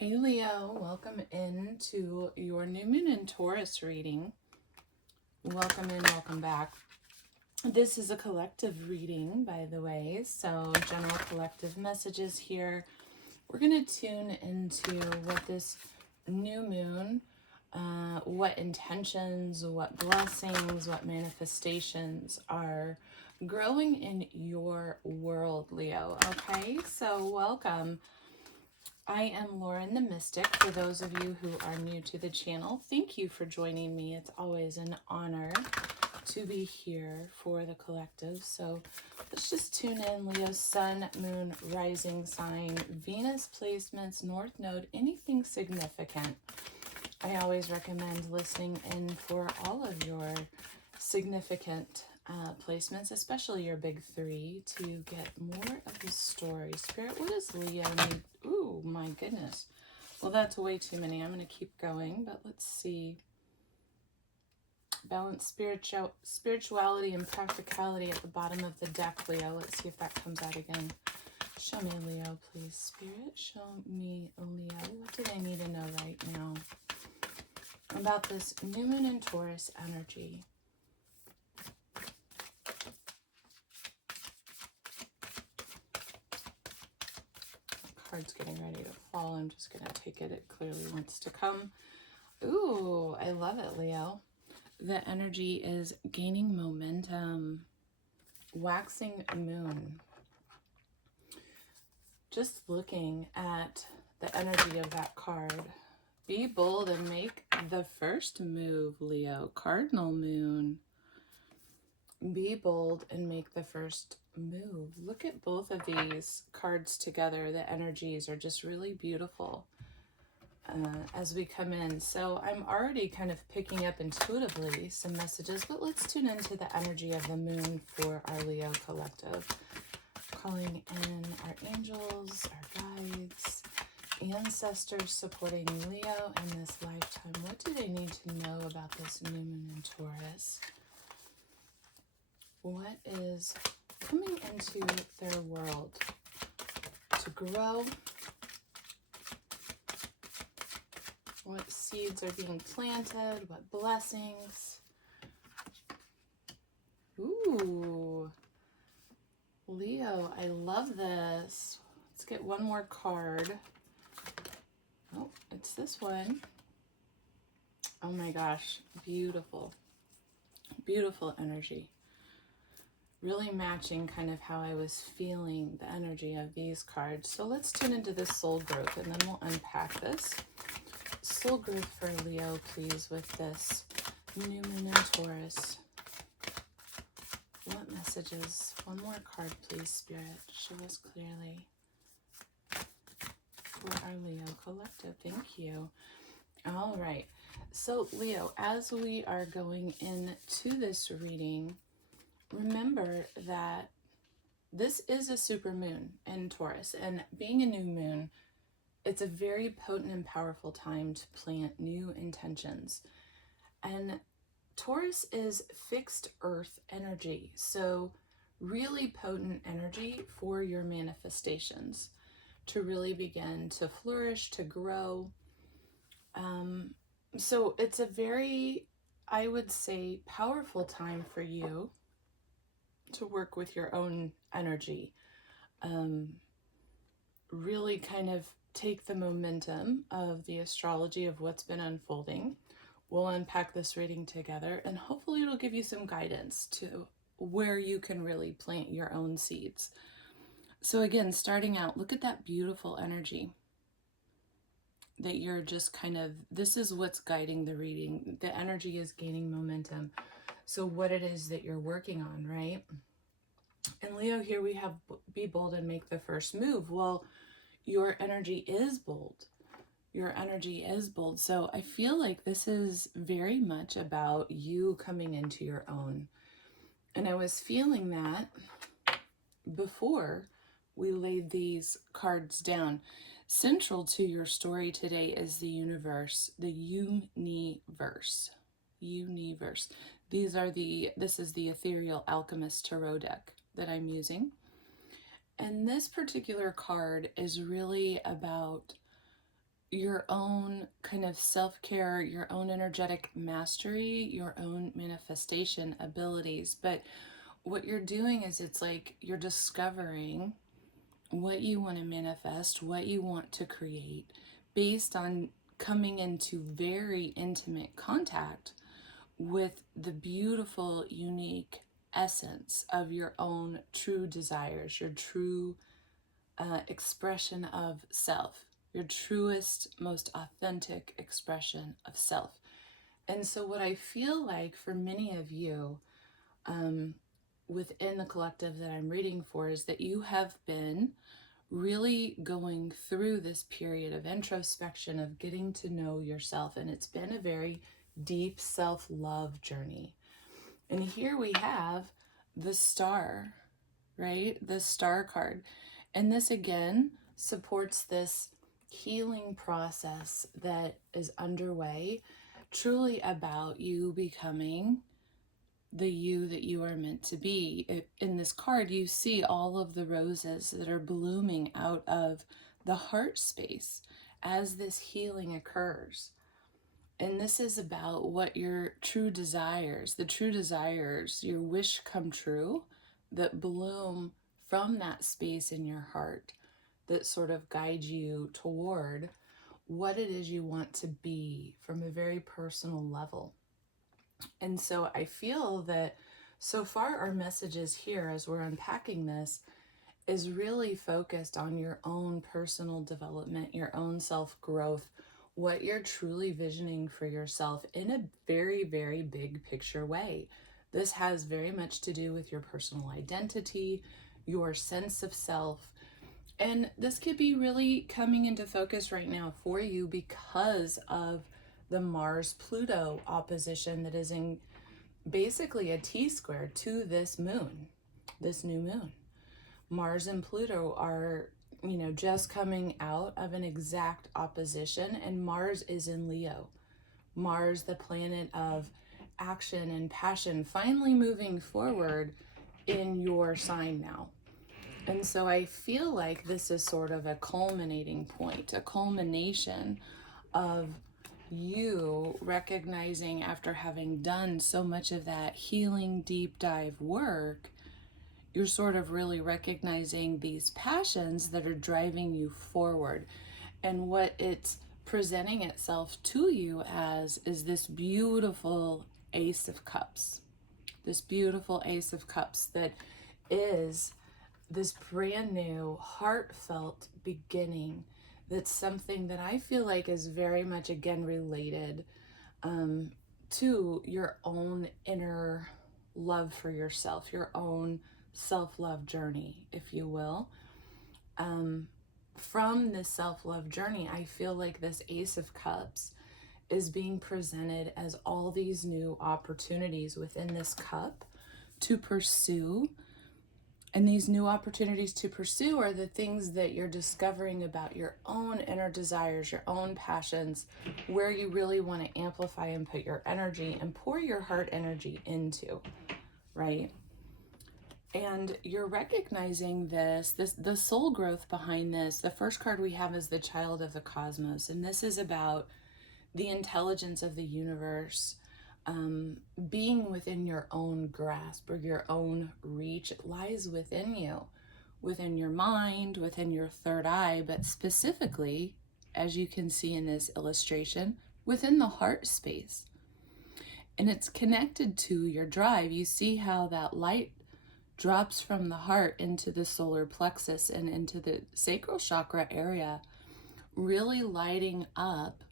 Hey Leo, welcome into your new moon in Taurus reading. Welcome in, welcome back. This is a collective reading, by the way, so general collective messages here. We're going to tune into what this new moon, what intentions, what blessings, what manifestations are growing in your world, Leo. Okay, so welcome. I am Lauren the Mystic. For those of you who are new to the channel, thank you for joining me. It's always an honor to be here for the collective. So let's just tune in. Leo, Sun, Moon, Rising sign, Venus placements, North Node, anything significant. I always recommend listening in for all of your significant placements, especially your big three, to get more of the story. Spirit, what does Leo need? Ooh, my goodness. Well, that's way too many. I'm going to keep going, but let's see. Balance spirituality and practicality at the bottom of the deck, Leo. Let's see if that comes out again. Show me, Leo, please. Spirit, show me, Leo. What do they need to know right now about this new moon in Taurus energy? Card's getting ready to fall. I'm just going to take it. It clearly wants to come. Ooh, I love it, Leo. The energy is gaining momentum. Waxing moon. Just looking at the energy of that card. Be bold and make the first move, Leo. Cardinal moon. Be bold and make the first move. Look at both of these cards together. The energies are just really beautiful as we come in. So I'm already kind of picking up intuitively some messages, but let's tune into the energy of the moon for our Leo collective. Calling in our angels, our guides, ancestors supporting Leo in this lifetime. What do they need to know about this new moon in Taurus? What is coming into their world to grow? What seeds are being planted? What blessings? Ooh, Leo, I love this. Let's get one more card. Oh, it's this one. Oh my gosh, beautiful. Beautiful energy. Really matching kind of how I was feeling the energy of these cards. So let's tune into this soul growth and then we'll unpack this. Soul growth for Leo, please, with this new moon in Taurus. What messages? One more card, please, Spirit. Show us clearly for our Leo collective. Thank you. All right. So, Leo, as we are going into this reading, remember that this is a super moon in Taurus, and being a new moon, it's a very potent and powerful time to plant new intentions. And Taurus is fixed earth energy, so really potent energy for your manifestations to really begin to flourish, to grow. So it's a very, I would say, powerful time for you to work with your own energy. Really kind of take the momentum of the astrology of what's been unfolding. We'll unpack this reading together and hopefully it'll give you some guidance to where you can really plant your own seeds. So again, starting out, look at that beautiful energy that you're just kind of, this is what's guiding the reading. The energy is gaining momentum. So what it is that you're working on, right? And Leo, here we have be bold and make the first move. Well, your energy is bold. Your energy is bold. So I feel like this is very much about you coming into your own. And I was feeling that before we laid these cards down. Central to your story today is the universe, the universe. Universe. This is the Ethereal Alchemist Tarot deck that I'm using. And this particular card is really about your own kind of self-care, your own energetic mastery, your own manifestation abilities. But what you're doing is it's like you're discovering what you want to manifest, what you want to create based on coming into very intimate contact with the beautiful, unique essence of your own true desires, your true expression of self, your truest, most authentic expression of self. And so, what I feel like for many of you within the collective that I'm reading for is that you have been really going through this period of introspection, of getting to know yourself. And it's been a very deep self-love journey. And here we have the star, right? The star card. And this again supports this healing process that is underway, truly about you becoming the you that you are meant to be. In this card, you see all of the roses that are blooming out of the heart space as this healing occurs. And this is about what your true desires, the true desires, your wish come true, that bloom from that space in your heart, that sort of guide you toward what it is you want to be from a very personal level. And so I feel that so far our messages here as we're unpacking this is really focused on your own personal development, your own self-growth, what you're truly visioning for yourself in a very, very big picture way. This has very much to do with your personal identity, your sense of self, and this could be really coming into focus right now for you because of the Mars-Pluto opposition that is in basically a T-square to this moon, this new moon. Mars and Pluto are, just coming out of an exact opposition, and Mars is in Leo. Mars, the planet of action and passion, finally moving forward in your sign now. And so I feel like this is sort of a culminating point, a culmination of you recognizing, after having done so much of that healing deep dive work, you're sort of really recognizing these passions that are driving you forward. And what it's presenting itself to you as is this beautiful Ace of Cups. This beautiful Ace of Cups that is this brand new heartfelt beginning. That's something that I feel like is very much again related to your own inner love for yourself, your own self-love journey, if you will. From this self-love journey, I feel like this Ace of Cups is being presented as all these new opportunities within this cup to pursue. And these new opportunities to pursue are the things that you're discovering about your own inner desires, your own passions, where you really want to amplify and put your energy and pour your heart energy into, right? And you're recognizing the soul growth behind this. The first card we have is the Child of the Cosmos, and this is about the intelligence of the universe, being within your own grasp or your own reach. It lies within you, within your mind, within your third eye, but specifically, as you can see in this illustration, within the heart space. And it's connected to your drive. You see how that light drops from the heart into the solar plexus and into the sacral chakra area, really lighting up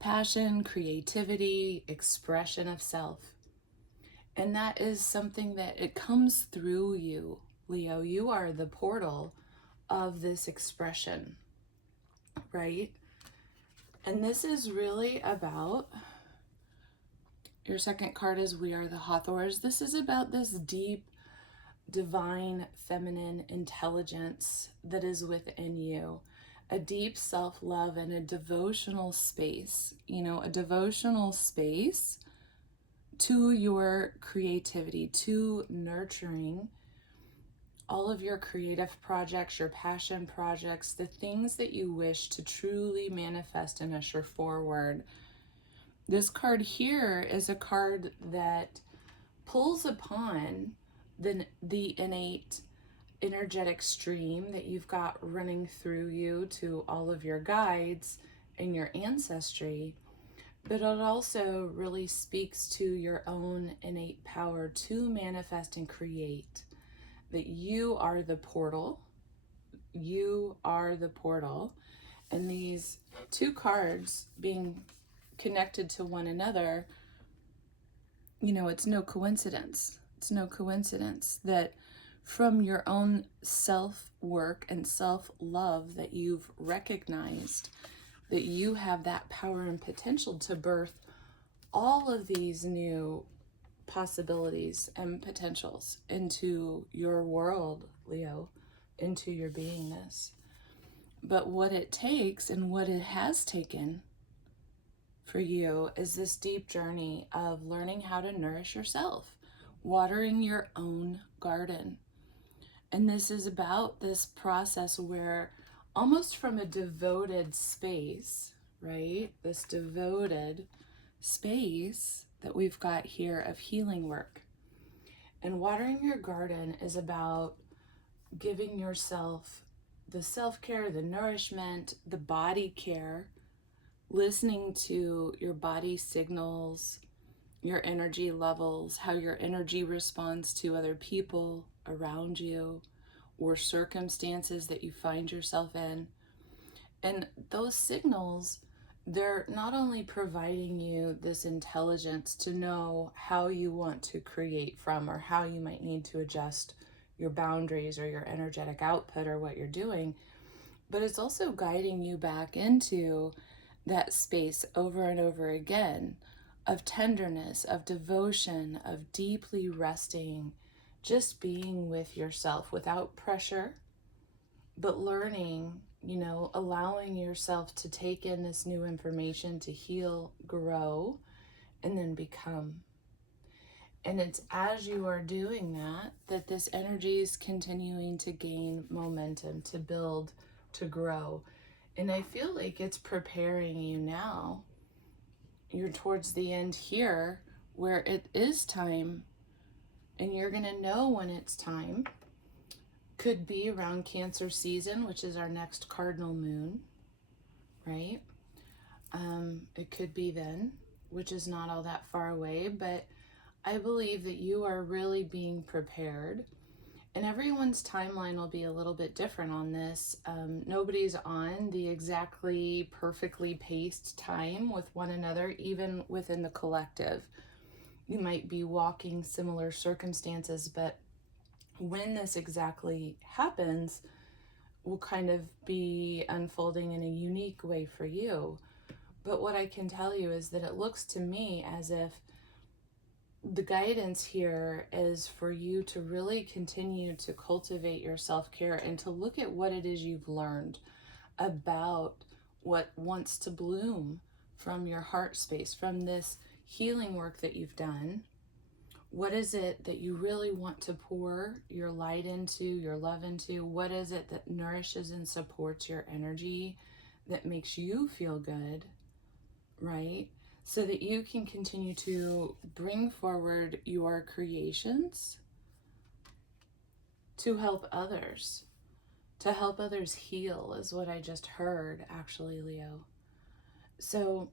passion, creativity, expression of self. And that is something that it comes through you, Leo. You are the portal of this expression, right? And this is really about, your second card is We Are the Hawthorns. This is about this deep, divine, feminine intelligence that is within you. A deep self-love and a devotional space, a devotional space to your creativity, to nurturing all of your creative projects, your passion projects, the things that you wish to truly manifest and usher forward. This card here is a card that pulls upon the innate energetic stream that you've got running through you to all of your guides and your ancestry, but it also really speaks to your own innate power to manifest and create. That you are the portal. You are the portal. And these two cards being connected to one another, you know, it's no coincidence. It's no coincidence that from your own self-work and self-love that you've recognized that you have that power and potential to birth all of these new possibilities and potentials into your world, Leo, into your beingness. But what it takes and what it has taken for you is this deep journey of learning how to nourish yourself, watering your own garden. And this is about this process where almost from a devoted space, right? This devoted space that we've got here of healing work. And watering your garden is about giving yourself the self-care, the nourishment, the body care, listening to your body signals, your energy levels, how your energy responds to other people around you or circumstances that you find yourself in. And those signals, they're not only providing you this intelligence to know how you want to create from or how you might need to adjust your boundaries or your energetic output or what you're doing, but it's also guiding you back into that space over and over again of tenderness, of devotion, of deeply resting, just being with yourself without pressure, but learning, you know, allowing yourself to take in this new information to heal, grow, and then become. And it's as you are doing that, that this energy is continuing to gain momentum, to build, to grow. And I feel like it's preparing you now. You're towards the end here where it is time, and you're going to know when it's time. Could be around Cancer season, which is our next cardinal moon, right? It could be then, which is not all that far away, but I believe that you are really being prepared. And everyone's timeline will be a little bit different on this. Nobody's on the exactly perfectly paced time with one another, even within the collective. You might be walking similar circumstances, but when this exactly happens will kind of be unfolding in a unique way for you. But what I can tell you is that it looks to me as if the guidance here is for you to really continue to cultivate your self-care and to look at what it is you've learned about what wants to bloom from your heart space, from this healing work that you've done. What is it that you really want to pour your light into, your love into? What is it that nourishes and supports your energy, that makes you feel good, right? So that you can continue to bring forward your creations to help others heal, is what I just heard, actually, Leo. So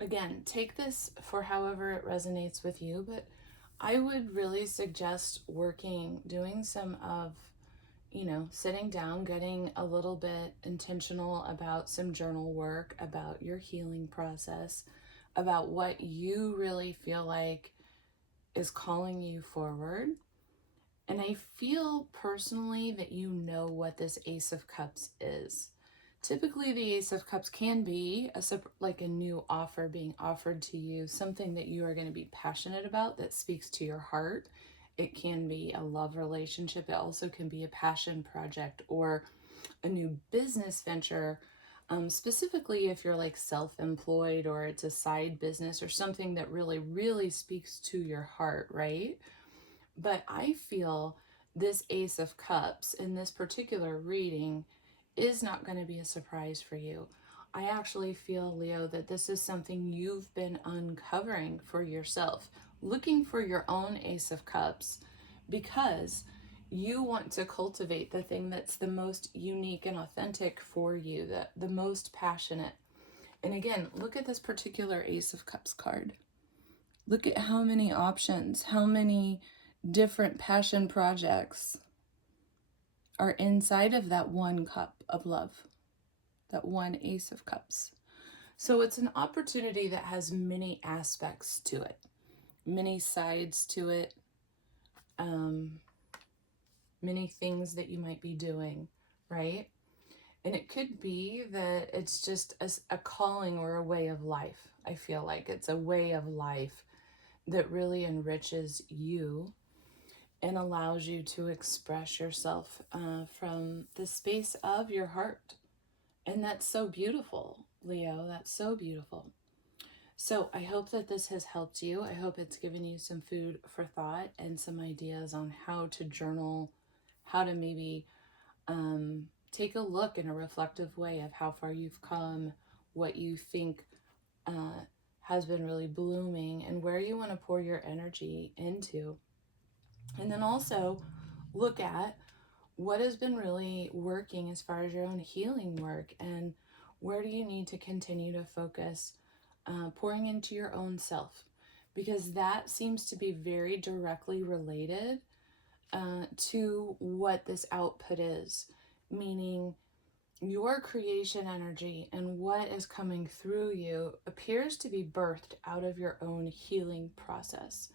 again, take this for however it resonates with you, but I would really suggest doing some of, you know, sitting down, getting a little bit intentional about some journal work, about your healing process, about what you really feel like is calling you forward. And I feel personally that you know what this Ace of Cups is. Typically, the Ace of Cups can be like a new offer being offered to you, something that you are going to be passionate about that speaks to your heart. It can be a love relationship. It also can be a passion project or a new business venture. Specifically, if you're like self-employed or it's a side business or something that really, really speaks to your heart, right? But I feel this Ace of Cups in this particular reading is not going to be a surprise for you. I actually feel, Leo, that this is something you've been uncovering for yourself, looking for your own Ace of Cups, because you want to cultivate the thing that's the most unique and authentic for you, the most passionate. And again, look at this particular Ace of Cups card. Look at how many options, how many different passion projects are inside of that one cup of love, that one Ace of Cups. So it's an opportunity that has many aspects to it, many sides to it, many things that you might be doing, right? And it could be that it's just a calling or a way of life. I feel like it's a way of life that really enriches you and allows you to express yourself from the space of your heart. And that's so beautiful, Leo. That's so beautiful. So I hope that this has helped you. I hope it's given you some food for thought and some ideas on how to journal, how to maybe take a look in a reflective way of how far you've come, what you think has been really blooming, and where you want to pour your energy into. And then also look at what has been really working as far as your own healing work, and where do you need to continue to focus pouring into your own self, because that seems to be very directly related to what this output is, meaning your creation energy and what is coming through you appears to be birthed out of your own healing process.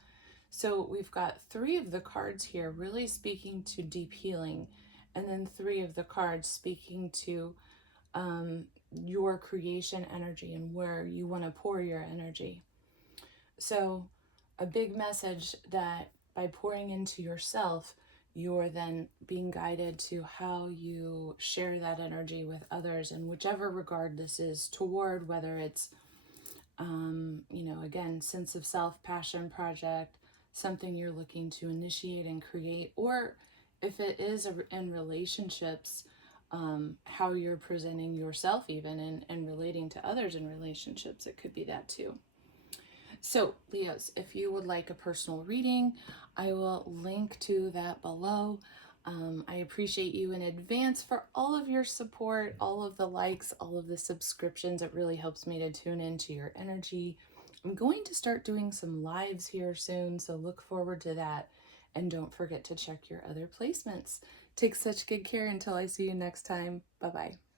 So we've got 3 of the cards here really speaking to deep healing, and then 3 of the cards speaking to your creation energy and where you want to pour your energy. So a big message that by pouring into yourself, you're then being guided to how you share that energy with others in whichever regard this is toward, whether it's, again, sense of self, passion project, something you're looking to initiate and create, or if it is in relationships, how you're presenting yourself even and relating to others in relationships. It could be that too. So Leos, if you would like a personal reading, I will link to that below. I appreciate you in advance for all of your support, all of the likes, all of the subscriptions. It really helps me to tune into your energy. I'm going to start doing some lives here soon, so look forward to that. And don't forget to check your other placements. Take such good care until I see you next time. Bye-bye.